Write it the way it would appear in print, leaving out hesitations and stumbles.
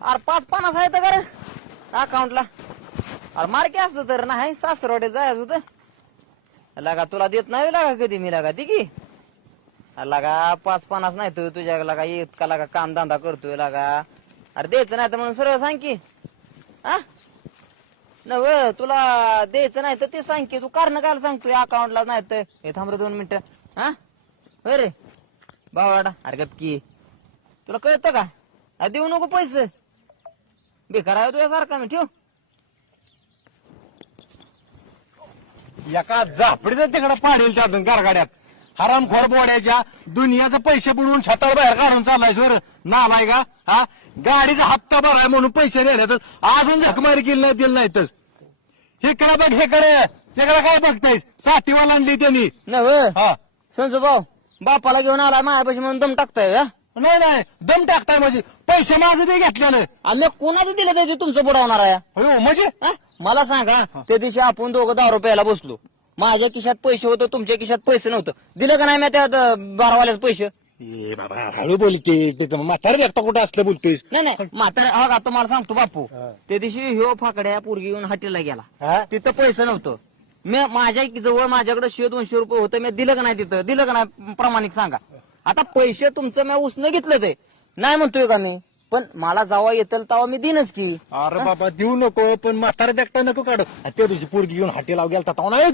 अरे 5-50 आहे तर कर अकाउंटला. अरे मार्के असलं तर नाही सासरवाडे जायचं होतं लागा. तुला देत नाही लागा कधी मी लागा ती की लागा 5-50 नाही तू तुझ्या लागा इतका लागा काम धंदा करतोय लागा. अरे द्यायचं नाही तर म्हणून सरळ सांग की हा नव तुला द्यायचं नाही तर ते सांग की तू कारण काय सांगतोय अकाउंटला नाही तर हे थांब रे 2 मिनिटं. हा अरे बावडा अरे गप की तुला कळतं का अरे देऊ नको पैसे बेकार आहे तुझ्या सारखा मी ठेव. एका झापडीचं तिकडे पाडील त्यातून गारगाड्यात हरामखोर बोड्याच्या दुनियाचे पैसे बुडवून छताळ बाहेर काढून चाललाय सर नालाय का. हा गाडीचा हप्ता भराय म्हणून पैसे नेले तर अजून झकमारी केली नाही दिली नाही तर इकडे बघ इकडे तिकडे काय बघतायस साठीवाला आणली त्यांनी. नव हा संजू भाऊ बापाला घेऊन आला माझ्यापाशी म्हणून दम टाकताय का. नाही नाही दम टाकताय म्हणजे पैसे माझं ते घेतलेलं. आम्ही कोणाचं दिलं ते तुमचं बुडवणार आहे हो म्हणजे हा? मला सांगा त्या दिवशी आपण दोघं 10 रुपयाला बसलो माझ्या खिशात पैसे होते तुमच्या खिशात पैसे नव्हतं दिलं का नाही मी त्या 12वाल्याचे पैसे. ए बाबा हळू बोलते म्हातारे लागता कुठं असलं बोलतोयस. नाही म्हातारा हा का तुम्हाला सांगतो बापू हा. त्या दिवशी ह्यो फाकड्या पोरगी येऊन हॉटेलला गेला हा? तिथं पैसे नव्हतं मी माझ्या जवळ माझ्याकडे 100-200 रुपये होतं मी दिलं का नाही तिथं दिलं का नाही प्रामाणिक सांगा. आता पैसे तुमचं मी उसनं घेतलं ते नाही म्हणतोय का मी पण मला जेव्हा येतील तेव्हा मी देईनच की. अरे बाबा देऊ नको पण म्हातारा देखता नको काढ त्या दिवशी पोरगी घेऊन हाटेला गेलता तेव्हा नाही